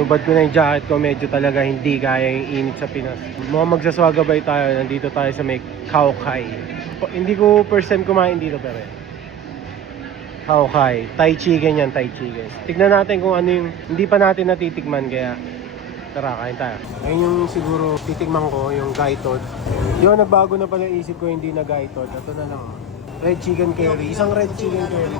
Nubad ko na yung jacket ko, medyo talaga hindi kaya yung init sa Pinas. Mukhang magsaswagabay tayo, nandito tayo sa may Khao Khai. Hindi ko first time kumain dito pero Khao Khai, Thai chicken yan, Thai chicken. Tignan natin kung ano yung hindi pa natin natitikman kaya tara, kain tayo. Ayun yung siguro titikman ko, yung gaitod. Yun, nagbago na pala isip ko, hindi na gaitod. Ito na lang. Red chicken curry, isang red chicken curry.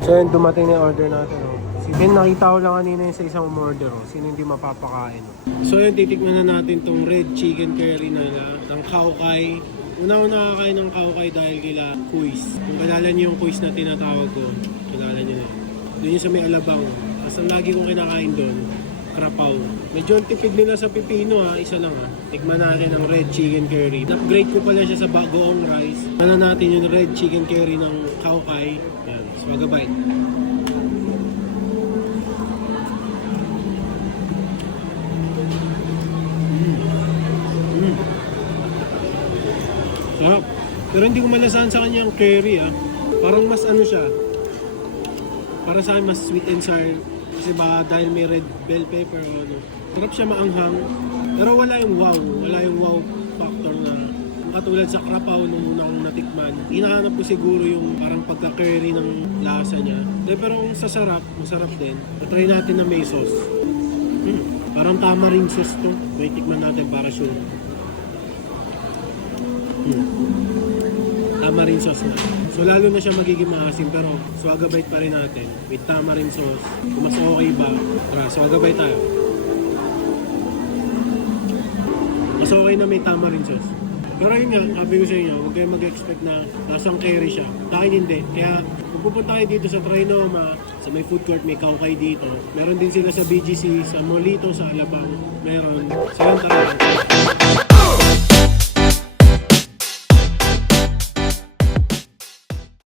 So yun, dumating na yung order natin. Yun, nakita ko lang kanina yun sa isang umorder. Sino hindi mapapakain. So yun, titikman na natin tong red chicken curry na ng Khao Khai. Una ko nakakain ng Khao Khai dahil kila Kuis. Kung kilala niyo yung Kuis na tinatawag ko, kilala niyo na yun. Doon yung sa may Alabang. Tapos ang lagi kong kinakain doon, Krapaw. Medyo ang tipid nila sa pipino isa lang Tikman natin ang red chicken curry. Upgrade ko pala siya sa bagoong rice. Tikman natin yung red chicken curry ng Khao Khai. Yan, swagabite. Sarap. Pero hindi ko malasahan sa kanya ang curry Parang mas ano siya. Para sa akin mas sweet and sour. Kasi baka dahil may red bell pepper o ano. Sarap siya maanghang. Pero wala yung wow. Wala yung wow factor na katulad sa Krapaw nung una kong natikman. Hinahanap ko siguro yung parang pagka-curry ng lasa niya. Pero kung sa sarap, masarap din. Try natin na may sauce. Parang tamarind sauce to. May tikman natin para sure. Tamarind sauce na. So lalo na siya magiging maasim pero swagabite pa rin natin with tamarind sauce. Kung mas okay ba, tara, swagabite tayo. Mas okay na may tamarind sauce. Pero yun nga, sabi ko sa inyo, huwag kayo mag-expect na lasang curry siya. Sa akin hindi. Kaya kung pupunta kayo dito sa Trinoma, sa may food court, may Khao Khai dito. Meron din sila sa BGC, sa Molito, sa Alabang. Meron. So yun, tara.